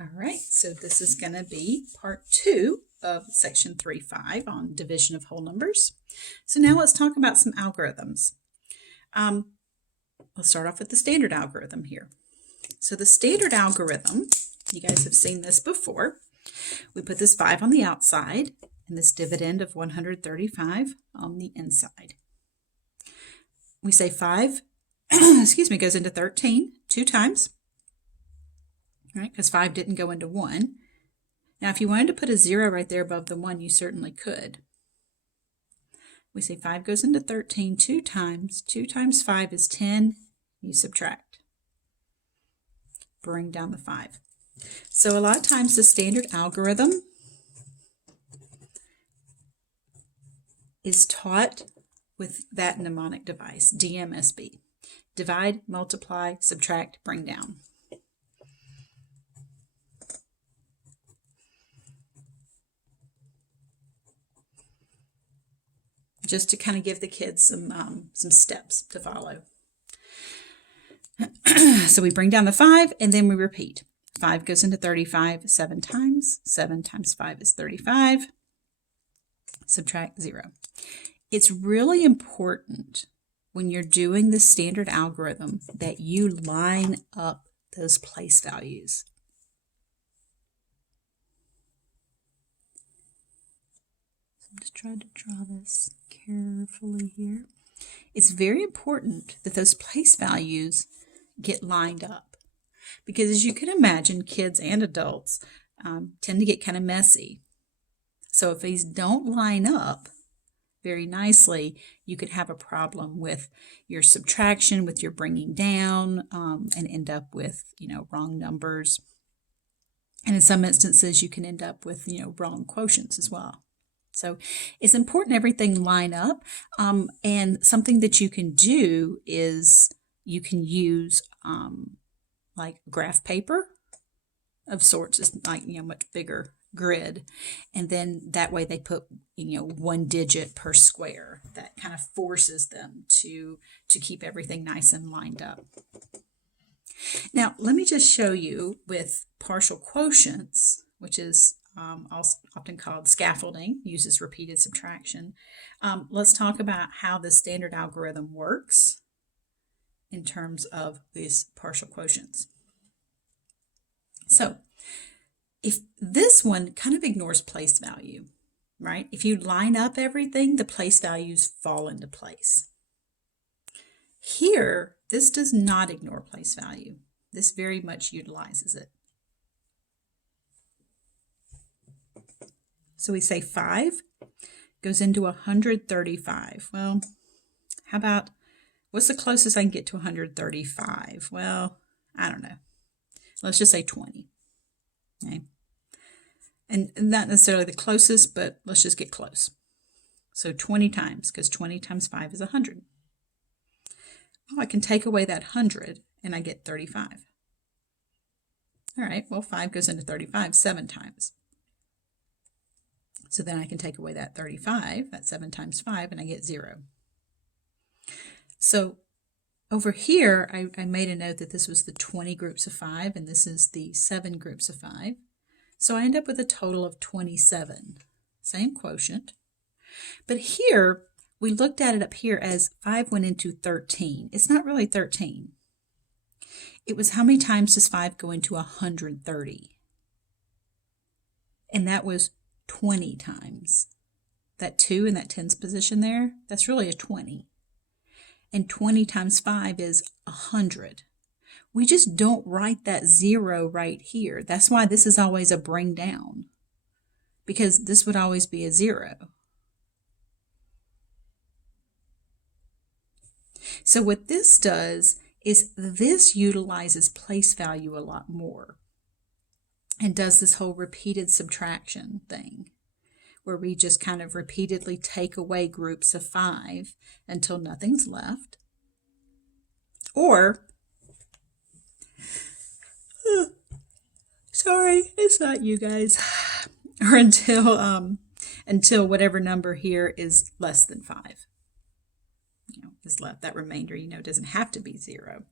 All right, so this is going to be part 2 of section 3.5 on division of whole numbers. So now let's talk about some algorithms. Let's start off with the standard algorithm here. So the standard algorithm, you guys have seen this before. We put this 5 on the outside and this dividend of 135 on the inside. We say 5, goes into 13 2 times. Right, because 5 didn't go into 1. Now, if you wanted to put a 0 right there above the 1, you certainly could. We say 5 goes into 13 2 times. 2 times 5 is 10. You subtract. Bring down the 5. So a lot of times the standard algorithm is taught with that mnemonic device, DMSB. Divide, multiply, subtract, bring down. Just to kind of give the kids some steps to follow. So we bring down the 5 and then we repeat. 5 goes into 35 7 times. 7 times 5 is 35. Subtract 0. It's really important when you're doing the standard algorithm that you line up those place values. I'm just trying to draw this carefully here. It's very important that those place values get lined up because, as you can imagine, kids and adults tend to get kind of messy. So if these don't line up very nicely, you could have a problem with your subtraction, with your bringing down, and end up with, wrong numbers. And in some instances, you can end up with, wrong quotients as well. So it's important everything line up, and something that you can do is you can use like graph paper of sorts. It's like much bigger grid, and then that way they put 1 digit per square. That kind of forces them to keep everything nice and lined up. Now let me just show you with partial quotients, which is also often called scaffolding, uses repeated subtraction. Let's talk about how the standard algorithm works in terms of these partial quotients. So if this one kind of ignores place value, right? If you line up everything, the place values fall into place. Here, this does not ignore place value. This very much utilizes it. So we say 5 goes into 135. Well, how about, what's the closest I can get to 135? Well, I don't know. Let's just say 20. Okay. And not necessarily the closest, but let's just get close. So 20 times, because 20 times 5 is 100. Well, I can take away that 100 and I get 35. All right, well, 5 goes into 35 7 times. So then I can take away that 35, that's 7 times 5, and I get 0. So over here, I made a note that this was the 20 groups of 5, and this is the 7 groups of 5. So I end up with a total of 27. Same quotient. But here, we looked at it up here as 5 went into 13. It's not really 13. It was how many times does 5 go into 130? And that was 20 times. That 2 in that tens position there, that's really a 20. And 20 times 5 is 100. We just don't write that 0 right here. That's why this is always a bring down, because this would always be a 0. So what this does is this utilizes place value a lot more and does this whole repeated subtraction thing where we just kind of repeatedly take away groups of 5 until nothing's left. Or, sorry, it's not you guys, or until whatever number here is less than 5. Is left. That remainder, doesn't have to be 0.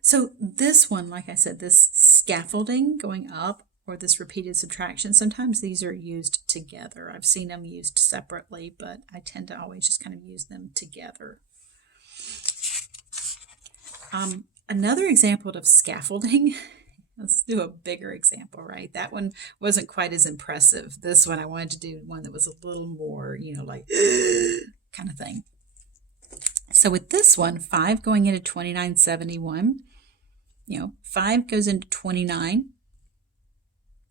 So this one, like I said, this scaffolding going up or this repeated subtraction, sometimes these are used together. I've seen them used separately, but I tend to always just kind of use them together. Another example of scaffolding, let's do a bigger example, right? That one wasn't quite as impressive. This one, I wanted to do one that was a little more, like kind of thing. So with this one, 5 going into 2971, 5 goes into 29.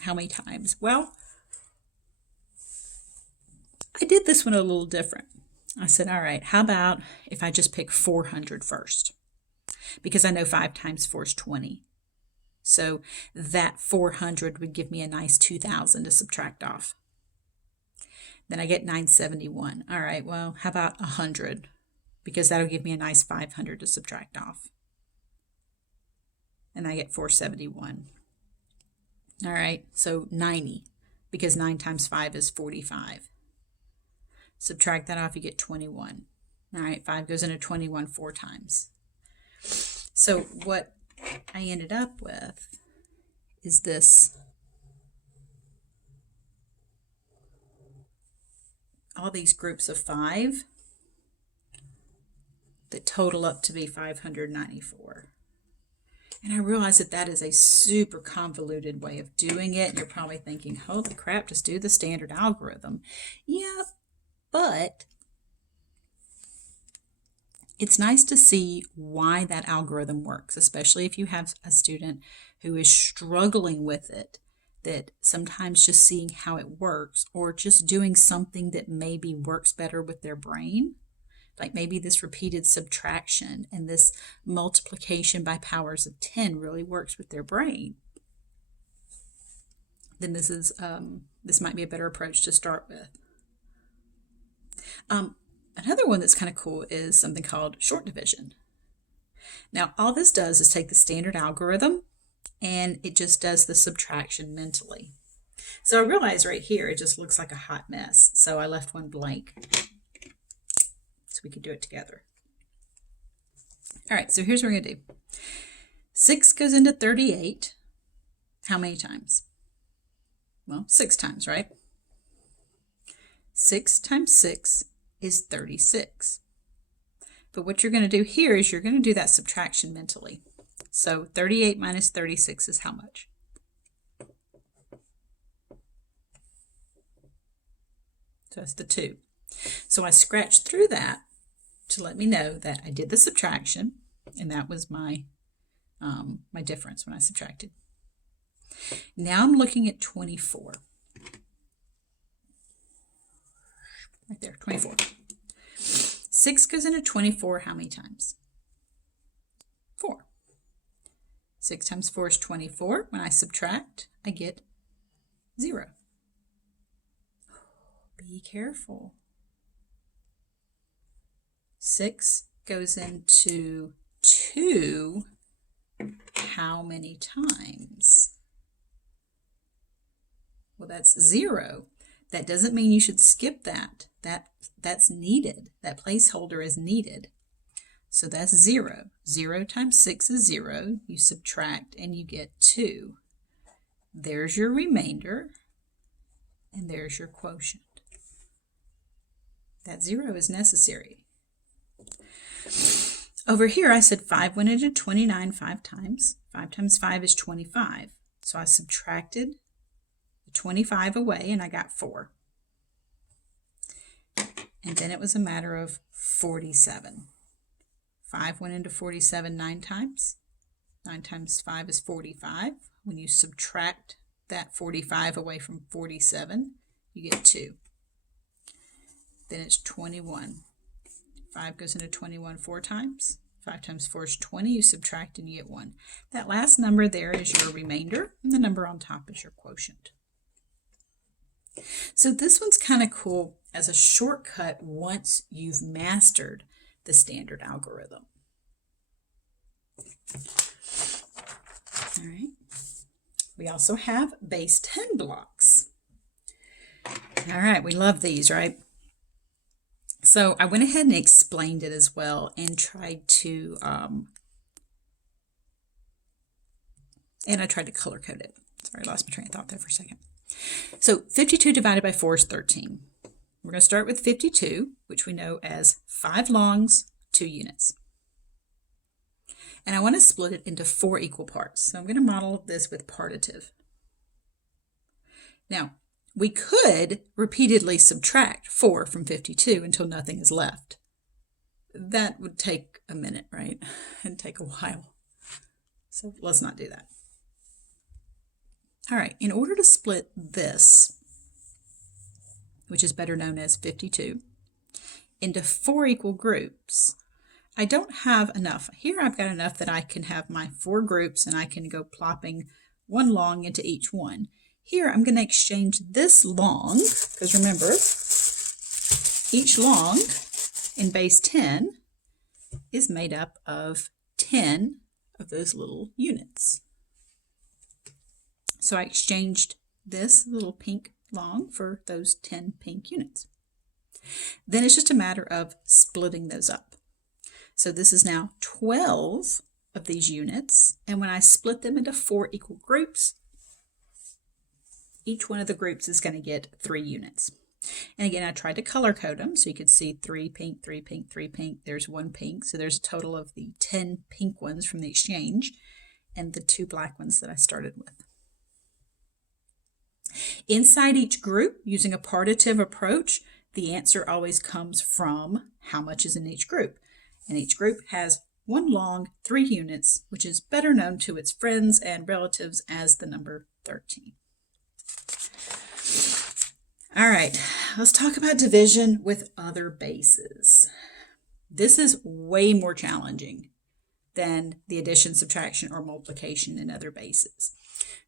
How many times? Well, I did this one a little different. I said, all right, how about if I just pick 400 first? Because I know 5 times 4 is 20. So that 400 would give me a nice 2,000 to subtract off. Then I get 971. All right, well, how about 100? Because that'll give me a nice 500 to subtract off. And I get 471. All right, so 90, because 9 times 5 is 45. Subtract that off, you get 21. All right, 5 goes into 21 4 times. So what I ended up with is this, all these groups of 5 that total up to be 594. And I realize that that is a super convoluted way of doing it. And you're probably thinking, holy crap, just do the standard algorithm. Yeah, but it's nice to see why that algorithm works, especially if you have a student who is struggling with it, that sometimes just seeing how it works or just doing something that maybe works better with their brain, like maybe this repeated subtraction and this multiplication by powers of 10 really works with their brain, then this might be a better approach to start with. Another one that's kind of cool is something called short division. Now, all this does is take the standard algorithm and it just does the subtraction mentally. So I realize right here it just looks like a hot mess, so I left one blank so we could do it together. All right, so here's what we're going to do. 6 goes into 38. How many times? Well, 6 times, right? 6 times 6 is 36. But what you're going to do here is you're going to do that subtraction mentally. So 38 minus 36 is how much? So that's the 2. So I scratched through that to let me know that I did the subtraction, and that was my my difference when I subtracted. Now I'm looking at 24. Right there, 24. 6 goes into 24 how many times? 4. 6 times 4 is 24. When I subtract, I get 0. Be careful. 6 goes into 2 how many times? Well, that's 0. That doesn't mean you should skip that. That's needed. That placeholder is needed. So that's 0. 0 times 6 is 0. You subtract and you get 2. There's your remainder, and there's your quotient. That 0 is necessary. Over here, I said 5 went into 29 5 times. 5 times 5 is 25. So I subtracted the 25 away, and I got 4. And then it was a matter of 47. 5 went into 47 9 times. 9 times 5 is 45. When you subtract that 45 away from 47, you get 2. Then it's 21. 5 goes into 21 4 times. 5 times 4 is 20. You subtract and you get 1. That last number there is your remainder, and the number on top is your quotient. So this one's kind of cool as a shortcut once you've mastered the standard algorithm. All right. We also have base 10 blocks. All right, we love these, right? So I went ahead and explained it as well and tried to And I tried to color code it. Sorry, I lost my train of thought there for a second. So 52 divided by 4 is 13. We're going to start with 52, which we know as 5 longs, 2 units. And I want to split it into 4 equal parts. So I'm going to model this with partitive. Now, we could repeatedly subtract 4 from 52 until nothing is left. That would take a minute, right? And take a while. So let's not do that. All right, in order to split this, which is better known as 52, into 4 equal groups, I don't have enough. Here I've got enough that I can have my 4 groups and I can go plopping 1 long into each one. Here I'm going to exchange this long, because remember, each long in base 10 is made up of 10 of those little units. So I exchanged this little pink long for those 10 pink units. Then it's just a matter of splitting those up. So this is now 12 of these units, and when I split them into 4 equal groups, each one of the groups is going to get 3 units. And again, I tried to color code them so you could see 3 pink, 3 pink, 3 pink. There's 1 pink, so there's a total of the 10 pink ones from the exchange and the 2 black ones that I started with. Inside each group, using a partitive approach, the answer always comes from how much is in each group. And each group has 1 long, 3 units, which is better known to its friends and relatives as the number 13. All right, let's talk about division with other bases. This is way more challenging than the addition, subtraction, or multiplication in other bases.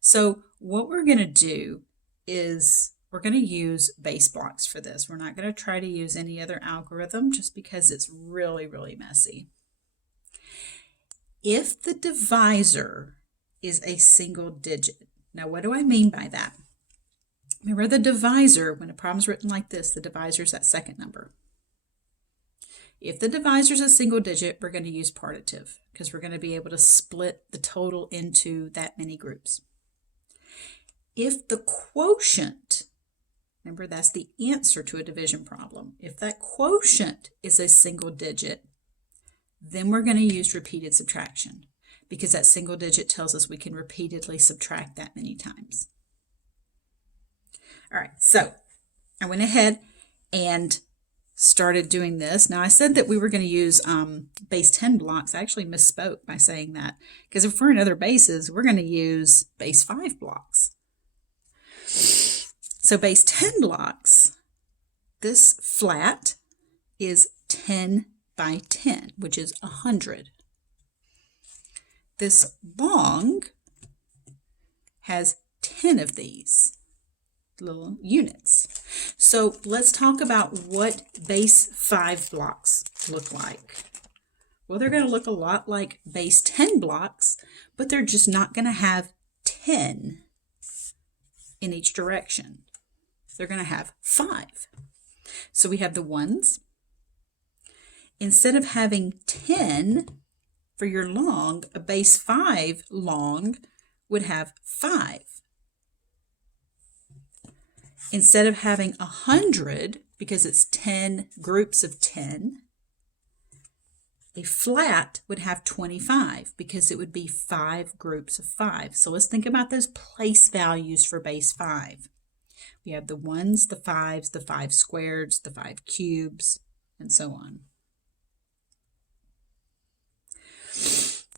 So what we're going to do is we're going to use base blocks for this. We're not going to try to use any other algorithm just because it's really, really messy. If the divisor is a single digit, now what do I mean by that? Remember the divisor, when a problem's written like this, the divisor is that second number. If the divisor is a single digit, we're going to use partitive because we're going to be able to split the total into that many groups. If the quotient, remember that's the answer to a division problem, if that quotient is a single digit, then we're going to use repeated subtraction because that single digit tells us we can repeatedly subtract that many times. All right, so I went ahead and started doing this. Now I said that we were going to use base 10 blocks. I actually misspoke by saying that because if we're in other bases, we're going to use base 5 blocks. So base 10 blocks, this flat is 10 by 10, which is 100. This long has 10 of these little units. So let's talk about what base 5 blocks look like. Well, they're going to look a lot like base 10 blocks, but they're just not going to have 10 in each direction. They're going to have 5. So we have the ones. Instead of having 10 for your long, a base 5 long would have 5. Instead of having 100, because it's 10 groups of 10, a flat would have 25 because it would be 5 groups of 5. So let's think about those place values for base 5. We have the 1s, the 5s, the 5 squareds, the 5 cubes, and so on.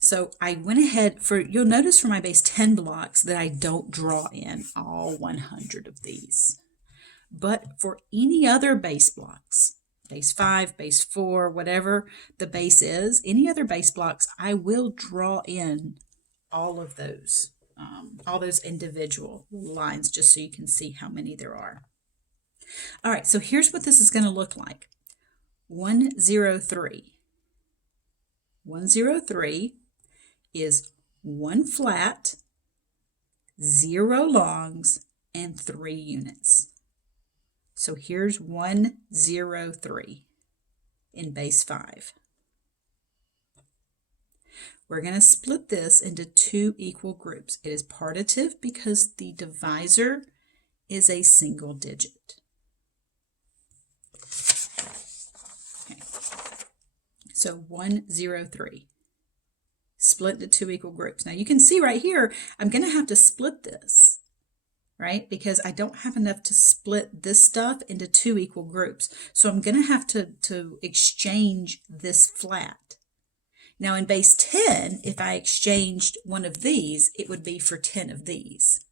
So I went ahead you'll notice for my base 10 blocks that I don't draw in all 100 of these. But for any other base blocks, base 5, base 4, whatever the base is, any other base blocks, I will draw in all of those individual lines just so you can see how many there are. All right, so here's what this is going to look like. 103. 103 is 1 flat, 0 longs, and 3 units. So here's 103 in base 5. We're going to split this into two equal groups. It is partitive because the divisor is a single digit. Okay. So 103. Split into two equal groups. Now you can see right here, I'm going to have to split this, right? Because I don't have enough to split this stuff into two equal groups. So I'm going to have to exchange this flat. Now in base 10, if I exchanged one of these, it would be for 10 of these.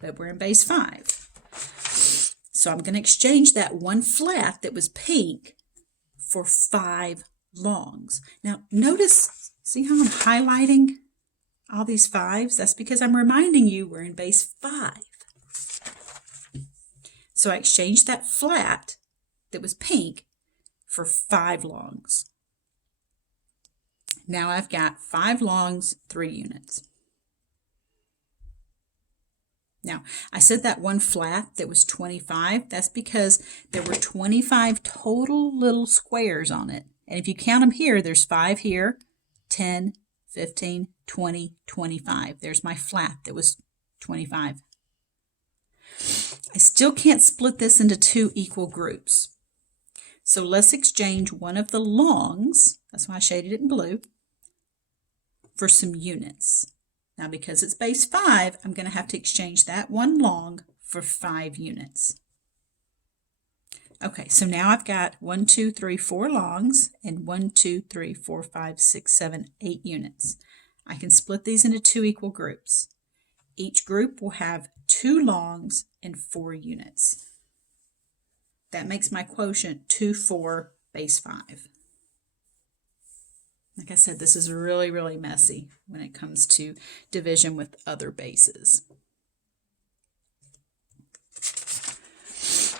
But we're in base 5. So I'm going to exchange that one flat that was pink for 5 longs. Now notice, see how I'm highlighting all these 5s? That's because I'm reminding you we're in base 5. So I exchanged that flat that was pink for 5 longs. Now I've got 5 longs, 3 units. Now, I said that one flat that was 25. That's because there were 25 total little squares on it. And if you count them here, there's 5 here, 10, 15, 20, 25. There's my flat that was 25. I still can't split this into two equal groups. So let's exchange one of the longs, that's why I shaded it in blue, for some units. Now because it's base 5, I'm going to have to exchange that one long for 5 units. Okay, so now I've got 1, 2, 3, 4 longs and 1, 2, 3, 4, 5, 6, 7, 8 units. I can split these into two equal groups. Each group will have 2 longs and 4 units. That makes my quotient 2, 4, base 5. Like I said, this is really, really messy when it comes to division with other bases.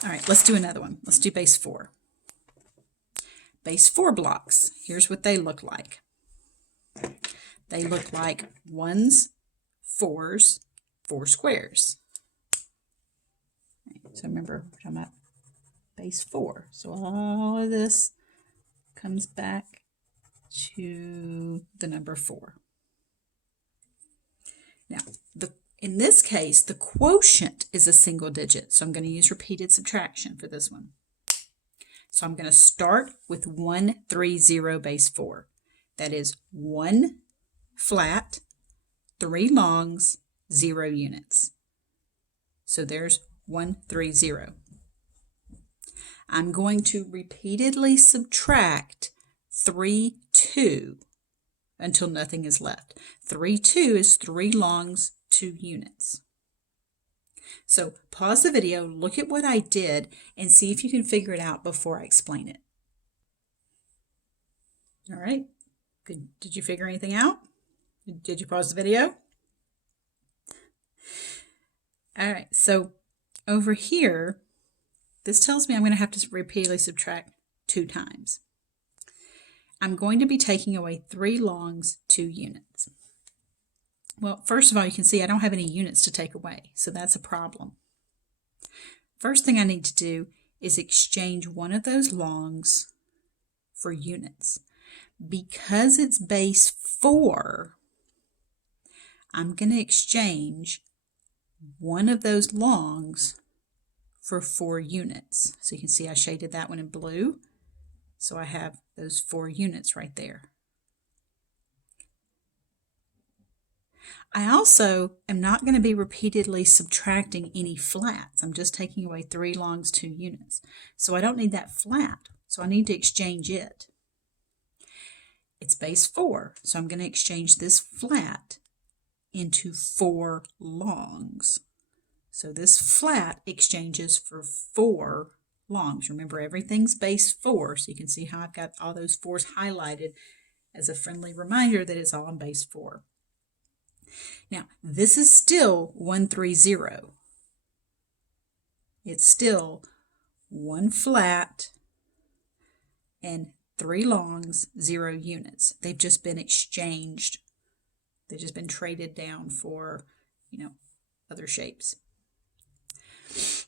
All right, let's do another one. Let's do base 4. Base 4 blocks. Here's what they look like. They look like 1s, 4s, 4 squares. So remember, we're talking about base 4. So all of this comes back to the number 4. Now, in this case, the quotient is a single digit, so I'm going to use repeated subtraction for this one. So I'm going to start with 130 base 4. That is 1 flat, 3 longs, 0 units. So there's 130. I'm going to repeatedly subtract 3, 2 until nothing is left. 3, 2 is 3 longs, 2 units. So pause the video, look at what I did, and see if you can figure it out before I explain it. All right, good. Did you figure anything out? Did you pause the video? All right, so over here, this tells me I'm going to have to repeatedly subtract 2 times. I'm going to be taking away 3 longs, 2 units. Well, first of all, you can see I don't have any units to take away, so that's a problem. First thing I need to do is exchange one of those longs for units. Because it's base 4, I'm going to exchange one of those longs for 4 units. So you can see I shaded that one in blue. So I have those 4 units right there. I also am not going to be repeatedly subtracting any flats. I'm just taking away 3 longs, 2 units. So I don't need that flat. So I need to exchange it. It's base 4. So I'm going to exchange this flat into 4 longs. So this flat exchanges for 4 longs. Remember, everything's base 4, so you can see how I've got all those 4s highlighted as a friendly reminder that it's all in base 4. Now, this is still 130. It's still 1 flat and 3 longs, 0 units. They've just been exchanged. They've just been traded down for, other shapes.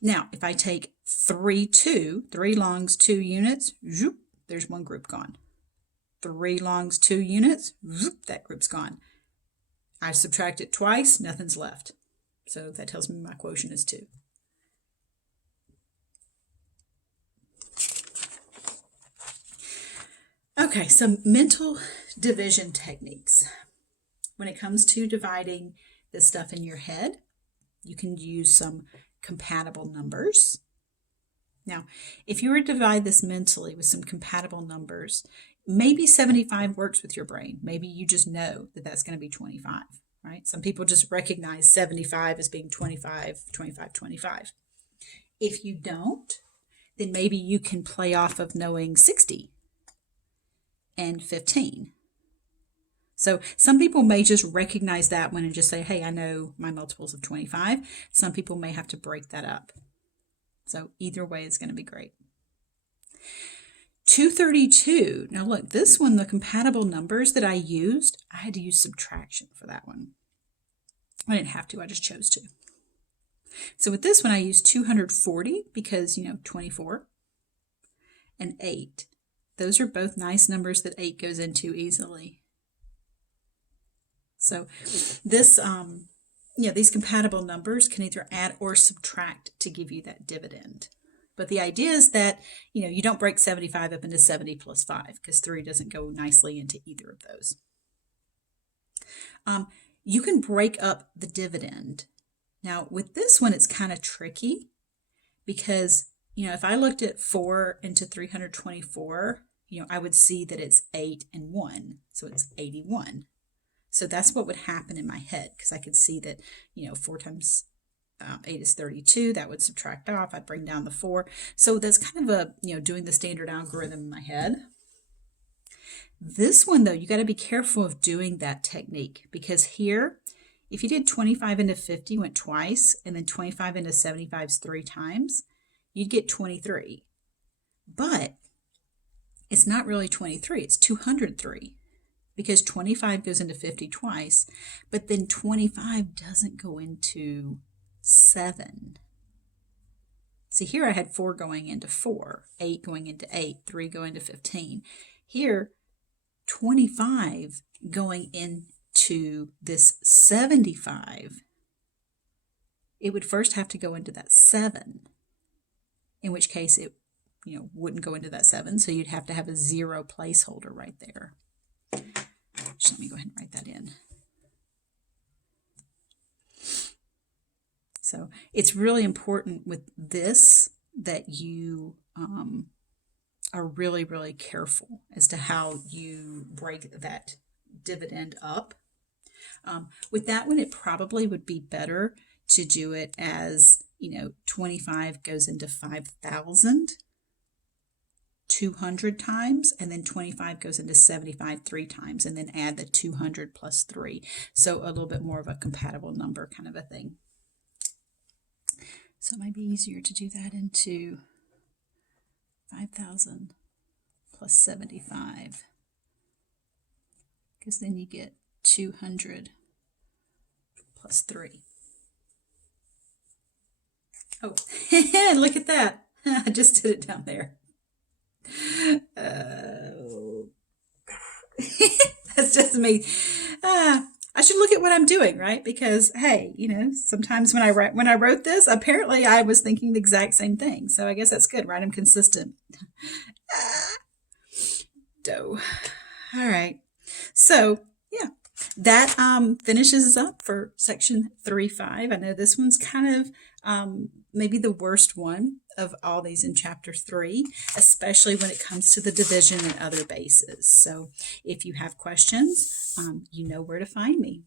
Now, if I take 3 longs, 2 units, there's one group gone. 3 longs, 2 units, that group's gone. I subtract it twice, nothing's left. So that tells me my quotient is 2. Okay, some mental division techniques. When it comes to dividing this stuff in your head, you can use some compatible numbers. Now, if you were to divide this mentally with some compatible numbers, maybe 75 works with your brain. Maybe you just know that that's going to be 25, right? Some people just recognize 75 as being 25, 25, 25. If you don't, then maybe you can play off of knowing 60 and 15. So some people may just recognize that one and just say, hey, I know my multiples of 25. Some people may have to break that up. So either way is going to be great. 232. Now look, this one, the compatible numbers that I used, I had to use subtraction for that one. I didn't have to, I just chose to. So with this one, I used 240 because, 24 and 8. Those are both nice numbers that 8 goes into easily. So this, these compatible numbers can either add or subtract to give you that dividend. But the idea is that, you don't break 75 up into 70 plus 5 because 3 doesn't go nicely into either of those. You can break up the dividend. Now, with this one, it's kind of tricky because, if I looked at 4 into 324, I would see that it's 8 and 1, so it's 81. So that's what would happen in my head because I could see that, 4 times 8 is 32. That would subtract off. I'd bring down the 4. So that's kind of doing the standard algorithm in my head. This one, though, you got to be careful of doing that technique because here, if you did 25 into 50 went twice and then 25 into 75 is 3 times, you'd get 23. But it's not really 23, it's 203 because 25 goes into 50 twice, but then 25 doesn't go into 7. See, here I had 4 going into 4, 8 going into 8, 3 going into 15. Here, 25 going into this 75, it would first have to go into that 7, in which case it wouldn't go into that 7, so you'd have to have a 0 placeholder right there. Just let me go ahead and write that in. So it's really important with this that you are really, really careful as to how you break that dividend up. With that one, it probably would be better to do it as, 25 goes into 5,000 200 times, and then 25 goes into 75 3 times, and then add the 200 plus 3. So a little bit more of a compatible number kind of a thing. So it might be easier to do that into 5,000 plus 75, because then you get 200 plus 3. Oh, look at that. I just did it down there. That's just me. I should look at what I'm doing, right? Because hey, sometimes when I wrote this, apparently I was thinking the exact same thing. So I guess that's good, right? I'm consistent. Dough. All right. So yeah, that finishes up for section 3.5. I know this one's kind of maybe the worst one of all these in chapter 3, especially when it comes to the division and other bases. So if you have questions, you know where to find me.